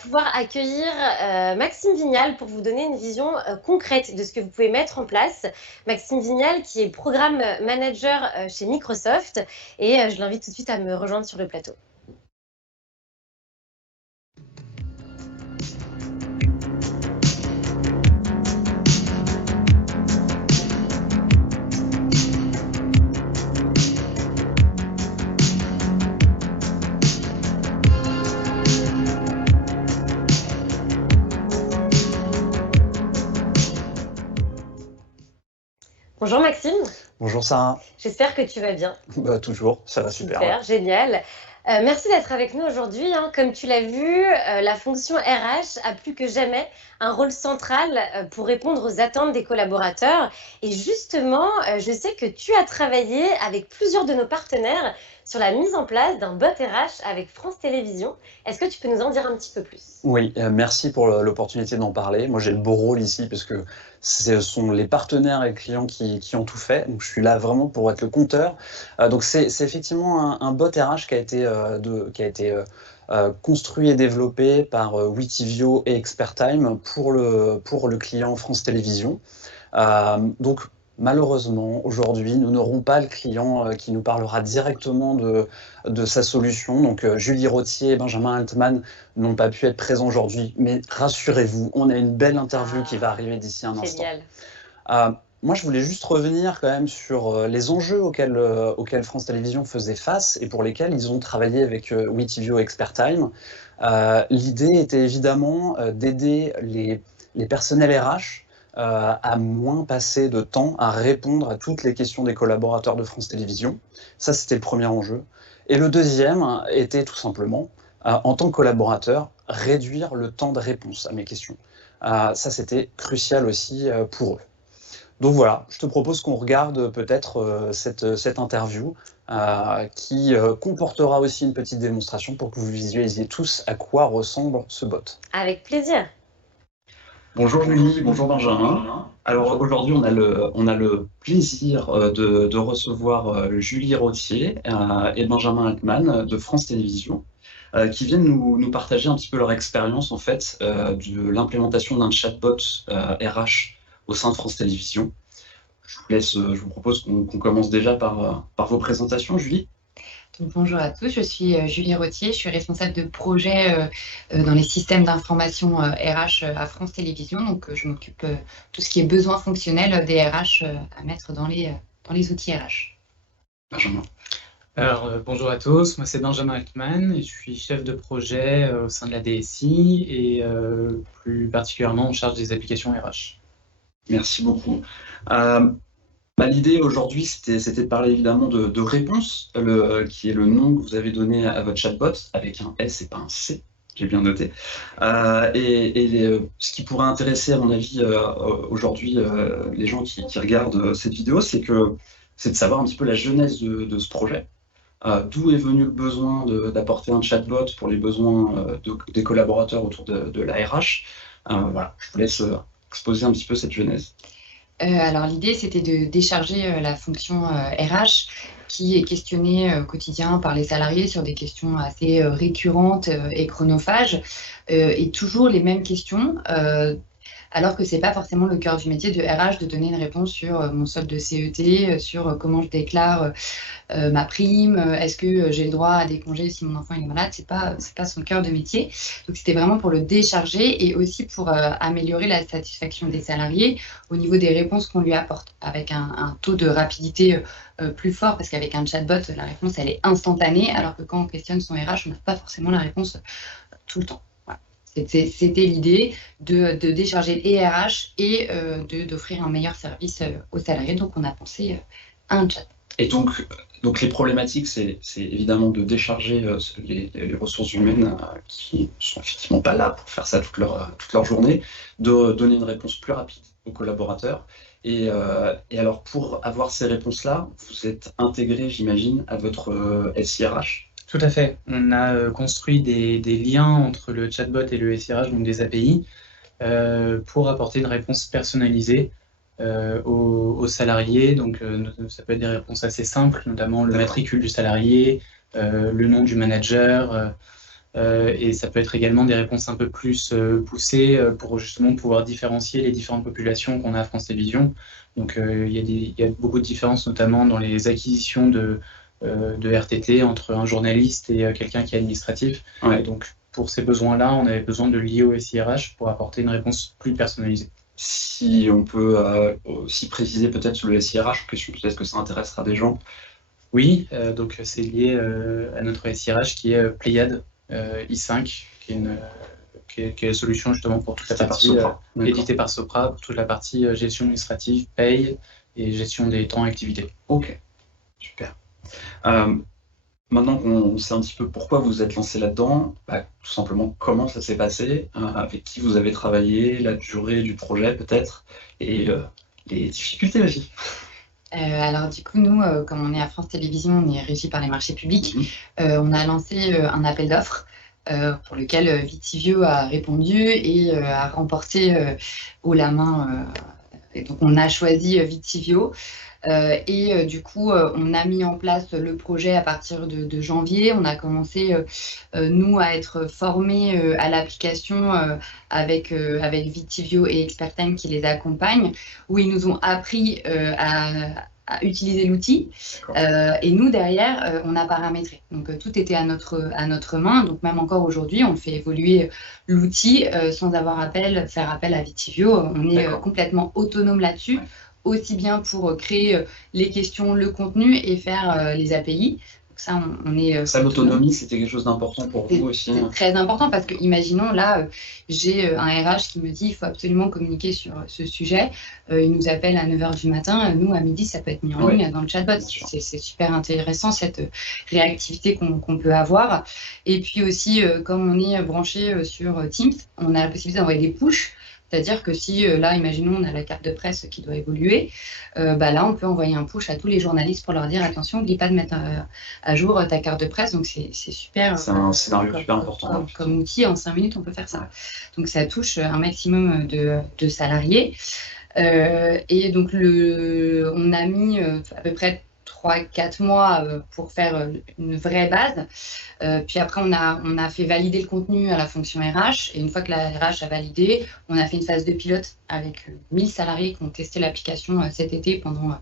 pouvoir accueillir Maxime Vignal pour vous donner une vision concrète de ce que vous pouvez mettre en place. Maxime Vignal qui est programme manager chez Microsoft et je l'invite tout de suite à me rejoindre sur le plateau. Bonjour Maxime. Bonjour Sarah. J'espère que tu vas bien. Toujours, ça va super. Super, génial. Merci d'être avec nous aujourd'hui. Comme tu l'as vu, la fonction RH a plus que jamais un rôle central pour répondre aux attentes des collaborateurs. Et justement, je sais que tu as travaillé avec plusieurs de nos partenaires sur la mise en place d'un bot RH avec France Télévisions. Est-ce que tu peux nous en dire un petit peu plus ? Oui, merci pour l'opportunité d'en parler. Moi, j'ai le beau rôle ici parce que ce sont les partenaires et les clients qui ont tout fait. Donc, je suis là vraiment pour être le compteur. Donc, c'est effectivement un bot RH qui a été construit et développé par Witivio et Expertime pour le client France Télévisions. Donc, malheureusement, aujourd'hui, nous n'aurons pas le client qui nous parlera directement de sa solution. Donc, Julie Rottier et Benjamin Altman n'ont pas pu être présents aujourd'hui. Mais rassurez-vous, on a une belle interview qui va arriver d'ici un instant. Génial. Moi, je voulais juste revenir quand même sur les enjeux auxquels France Télévisions faisait face et pour lesquels ils ont travaillé avec Witivio et Expertime. L'idée était évidemment d'aider les personnels RH à moins passer de temps à répondre à toutes les questions des collaborateurs de France Télévisions. Ça, c'était le premier enjeu. Et le deuxième était tout simplement, en tant que collaborateur, réduire le temps de réponse à mes questions. Ça, c'était crucial aussi pour eux. Donc voilà, je te propose qu'on regarde peut-être cette interview qui comportera aussi une petite démonstration pour que vous visualisiez tous à quoi ressemble ce bot. Avec plaisir. Bonjour Julie, bonjour Benjamin. Alors aujourd'hui, on a le plaisir de recevoir Julie Rottier et Benjamin Altman de France Télévisions qui viennent nous partager un petit peu leur expérience en fait de l'implémentation d'un chatbot RH au sein de France Télévisions. Je vous propose qu'on commence déjà par vos présentations, Julie. Donc, bonjour à tous, je suis Julie Rottier, je suis responsable de projet dans les systèmes d'information RH à France Télévisions. Donc, je m'occupe de tout ce qui est besoin fonctionnel des RH à mettre dans les outils RH. Benjamin. Alors, bonjour à tous, moi c'est Benjamin Altman et je suis chef de projet au sein de la DSI et plus particulièrement en charge des applications RH. Merci beaucoup. L'idée aujourd'hui, c'était de parler évidemment de Réponse, qui est le nom que vous avez donné à votre chatbot, avec un S et pas un C, j'ai bien noté. Ce qui pourrait intéresser, à mon avis, aujourd'hui, les gens qui regardent cette vidéo, c'est de savoir un petit peu la genèse de ce projet. D'où est venu le besoin d'apporter un chatbot pour les besoins des collaborateurs autour de la RH. Voilà, je vous laisse exposer un petit peu cette genèse. Alors l'idée, c'était de décharger la fonction RH qui est questionnée au quotidien par les salariés sur des questions assez récurrentes et chronophages et toujours les mêmes questions. Alors que ce n'est pas forcément le cœur du métier de RH de donner une réponse sur mon solde de CET, sur comment je déclare ma prime, est-ce que j'ai le droit à des congés si mon enfant est malade, c'est pas son cœur de métier. Donc c'était vraiment pour le décharger et aussi pour améliorer la satisfaction des salariés au niveau des réponses qu'on lui apporte, avec un taux de rapidité plus fort, parce qu'avec un chatbot, la réponse elle est instantanée, alors que quand on questionne son RH, on n'a pas forcément la réponse tout le temps. C'était l'idée de décharger les RH et d'offrir un meilleur service aux salariés. Donc, on a pensé à un chat. Et donc les problématiques, c'est évidemment de décharger les ressources humaines qui ne sont effectivement pas là pour faire ça toute leur journée, de donner une réponse plus rapide aux collaborateurs. Et alors, pour avoir ces réponses-là, vous êtes intégré, j'imagine, à votre SIRH. Tout à fait. On a construit des liens entre le chatbot et le SIRH, donc des API, pour apporter une réponse personnalisée aux salariés. Donc, ça peut être des réponses assez simples, notamment le matricule du salarié, le nom du manager, Et ça peut être également des réponses un peu plus poussées pour justement pouvoir différencier les différentes populations qu'on a à France Télévisions. Donc il y a beaucoup de différences, notamment dans les acquisitions de RTT entre un journaliste et quelqu'un qui est administratif. Ouais. Et donc pour ces besoins-là, on avait besoin de lier au SIRH pour apporter une réponse plus personnalisée. Si on peut aussi préciser peut-être sur le SIRH, peut-être que ça intéressera des gens. Oui, donc c'est lié à notre SIRH qui est Pléiade i5, qui est la solution justement pour toute la partie éditée par Sopra, pour toute la partie gestion administrative, paye et gestion des temps activité. Ok, super. Maintenant qu'on sait un petit peu pourquoi vous êtes lancé là-dedans, tout simplement comment ça s'est passé, avec qui vous avez travaillé, la durée du projet peut-être, et les difficultés aussi. Alors du coup, nous, comme on est à France Télévisions, on est régi par les marchés publics. On a lancé un appel d'offres pour lequel Vitivio a répondu et a remporté haut la main. Et donc on a choisi Vitivio. Et du coup, on a mis en place le projet à partir de janvier. On a commencé, nous, à être formés à l'application avec Vitivio et Expertime qui les accompagnent, où ils nous ont appris à utiliser l'outil. Et nous, derrière, on a paramétré. Donc, tout était à notre main. Donc, même encore aujourd'hui, on fait évoluer l'outil sans avoir faire appel à Vitivio. On est complètement autonome là-dessus. Ouais. Aussi bien pour créer les questions, le contenu et faire les API. Donc ça, on est... Ça, l'autonomie, c'était quelque chose d'important pour vous aussi. C'est très important parce que, imaginons, là, j'ai un RH qui me dit il faut absolument communiquer sur ce sujet. Il nous appelle à 9h du matin. Nous, à midi, ça peut être mis en ligne dans le chatbot. C'est super intéressant, cette réactivité qu'on peut avoir. Et puis aussi, comme on est branché sur Teams, on a la possibilité d'envoyer des pushs. C'est-à-dire que si, là, imaginons, on a la carte de presse qui doit évoluer, là, on peut envoyer un push à tous les journalistes pour leur dire « Attention, n'oublie pas de mettre à jour ta carte de presse ». Donc, c'est super. C'est un scénario super important. Comme outil, en 5 minutes, on peut faire ça. Donc, ça touche un maximum de salariés. Et donc, on a mis à peu près 3-4 mois pour faire une vraie base. Puis après, on a fait valider le contenu à la fonction RH. Et une fois que la RH a validé, on a fait une phase de pilote avec 1000 salariés qui ont testé l'application cet été pendant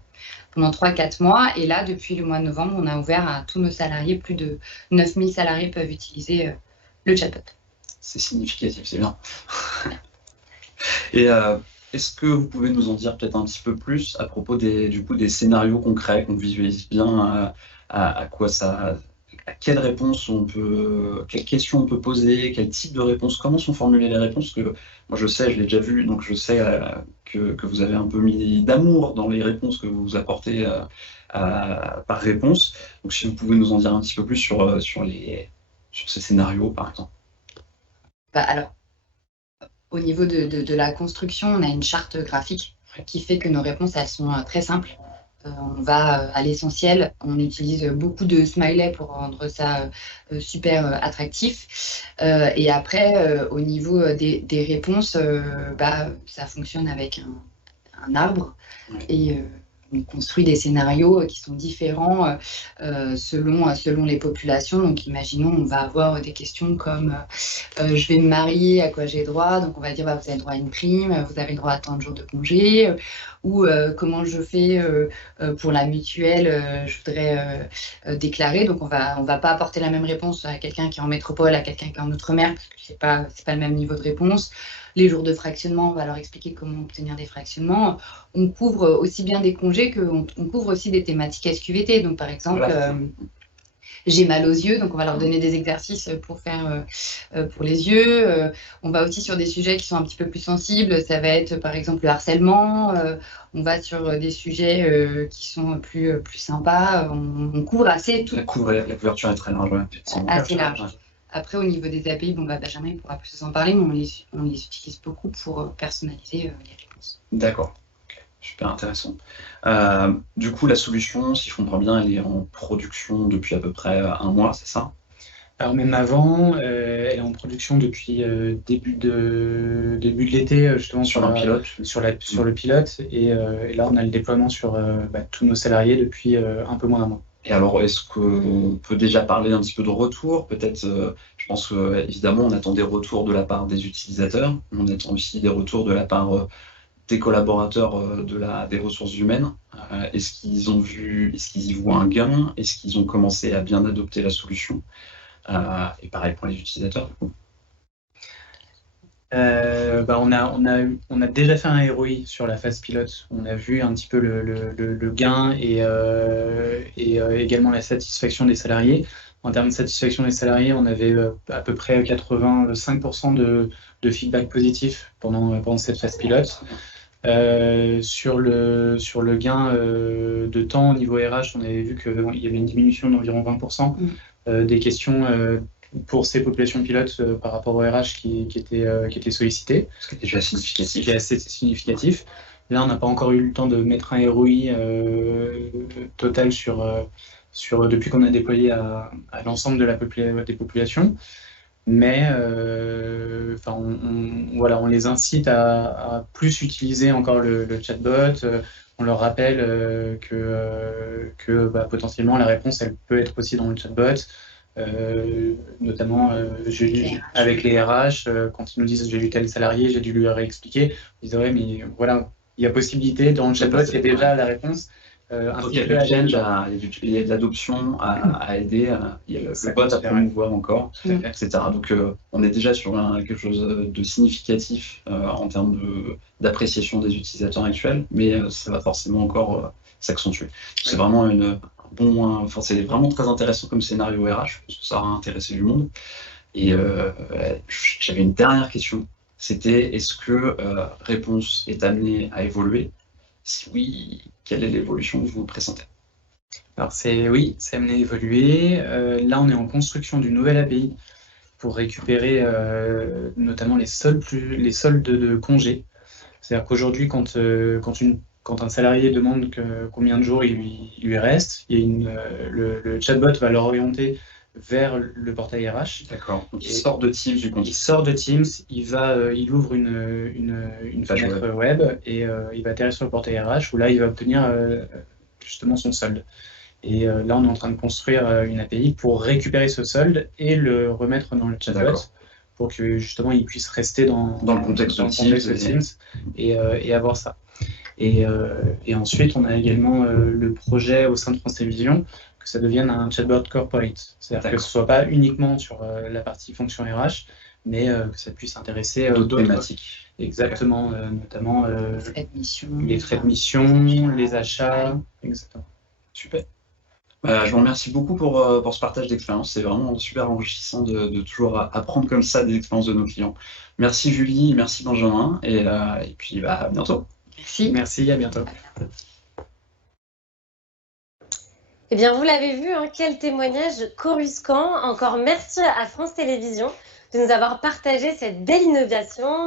3-4 mois. Et là, depuis le mois de novembre, on a ouvert à tous nos salariés. Plus de 9000 salariés peuvent utiliser le chatbot. C'est significatif, c'est bien. Et est-ce que vous pouvez nous en dire peut-être un petit peu plus à propos des scénarios concrets qu'on visualise bien, à quelles réponses quelles questions on peut poser, quel type de réponses, comment sont formulées les réponses? Parce que moi je sais, je l'ai déjà vu, donc je sais que vous avez un peu mis d'amour dans les réponses que vous apportez par réponse. Donc si vous pouvez nous en dire un petit peu plus sur ces scénarios par exemple. Alors, au niveau de la construction, on a une charte graphique qui fait que nos réponses, elles sont très simples. On va à l'essentiel, on utilise beaucoup de smileys pour rendre ça super attractif. Et après, au niveau des réponses, ça fonctionne avec un arbre. Et on construit des scénarios qui sont différents selon les populations. Donc, imaginons, on va avoir des questions comme je vais me marier, à quoi j'ai droit? Donc, on va dire vous avez droit à une prime, vous avez droit à tant de jours de congé, ou comment je fais pour la mutuelle, je voudrais déclarer. Donc, on va pas apporter la même réponse à quelqu'un qui est en métropole, à quelqu'un qui est en outre-mer, parce que c'est pas le même niveau de réponse. Les jours de fractionnement, on va leur expliquer comment obtenir des fractionnements. On couvre aussi bien des congés qu'on couvre aussi des thématiques SQVT. Donc, par exemple, j'ai mal aux yeux, donc on va leur donner des exercices pour faire pour les yeux. On va aussi sur des sujets qui sont un petit peu plus sensibles. Ça va être, par exemple, le harcèlement. On va sur des sujets qui sont plus sympas. On couvre assez tout. La couverture est très large, assez large. Après, au niveau des API, Benjamin pourra plus en parler, mais on les utilise beaucoup pour personnaliser les réponses. D'accord, okay. Super intéressant. Du coup, la solution, si je comprends bien, elle est en production depuis à peu près 1 mois, c'est ça? Alors même avant, elle est en production depuis début de l'été, justement sur le pilote. Et là, on a le déploiement sur tous nos salariés depuis un peu moins d'1 mois. Et alors, est-ce qu'on peut déjà parler un petit peu de retour? Peut-être, je pense qu'évidemment, on attend des retours de la part des utilisateurs, on attend aussi des retours de la part des collaborateurs des ressources humaines. Est-ce qu'ils y voient un gain? Est-ce qu'ils ont commencé à bien adopter la solution? Et pareil pour les utilisateurs, du coup. On a déjà fait un ROI sur la phase pilote. On a vu un petit peu le gain et également la satisfaction des salariés. En termes de satisfaction des salariés, on avait à peu près 85% de feedback positif pendant cette phase pilote. Sur le gain de temps au niveau RH, on avait vu qu'il y avait une diminution d'environ 20% des questions pour ces populations pilotes par rapport au RH qui étaient sollicitées. Ce qui est déjà significatif. Ce qui est assez significatif. Là, on n'a pas encore eu le temps de mettre un ROI total depuis qu'on a déployé à l'ensemble des populations. Mais on les incite à plus utiliser encore le chatbot. On leur rappelle que potentiellement la réponse elle peut être aussi dans le chatbot. Notamment avec les RH, quand ils nous disent j'ai eu tel salarié, j'ai dû lui réexpliquer, ils disent ouais mais voilà, il y a possibilité dans le chatbot, il y a déjà la réponse. Donc il y a du change, il y a de l'adoption à aider, il y a le bot à promouvoir encore, etc. Donc on est déjà sur quelque chose de significatif en termes d'appréciation des utilisateurs actuels, mais ça va forcément encore s'accentuer. C'est vraiment c'est vraiment très intéressant comme scénario RH, je pense que ça aura intéressé du monde. Et j'avais une dernière question, c'était est-ce que Réponse est amenée à évoluer? Si oui, quelle est l'évolution que vous pressentez? Alors oui, c'est amené à évoluer. Là, on est en construction d'une nouvelle API pour récupérer notamment les soldes de congés. C'est-à-dire qu'aujourd'hui, quand un salarié demande combien de jours il lui reste, le chatbot va l'orienter vers le portail RH. D'accord. Donc il sort de Teams du compte. Il sort de Teams, il ouvre une fenêtre web et il va atterrir sur le portail RH où là il va obtenir justement son solde. Et là on est en train de construire une API pour récupérer ce solde et le remettre dans le chatbot pour que justement il puisse rester dans le contexte de Teams et avoir ça. Et ensuite on a également le projet au sein de France Télévisions que ça devienne un chatbot corporate. C'est-à-dire que ce ne soit pas uniquement sur la partie fonction RH, mais que ça puisse intéresser d'autres thématiques. Exactement, notamment les frais de mission, les achats. Exactement. Super. Je vous remercie beaucoup pour ce partage d'expérience. C'est vraiment super enrichissant de toujours apprendre comme ça des expériences de nos clients. Merci Julie, merci Benjamin, et puis à bientôt. Merci. Merci, à bientôt. Eh bien, vous l'avez vu, quel témoignage coruscant. Encore merci à France Télévisions de nous avoir partagé cette belle innovation.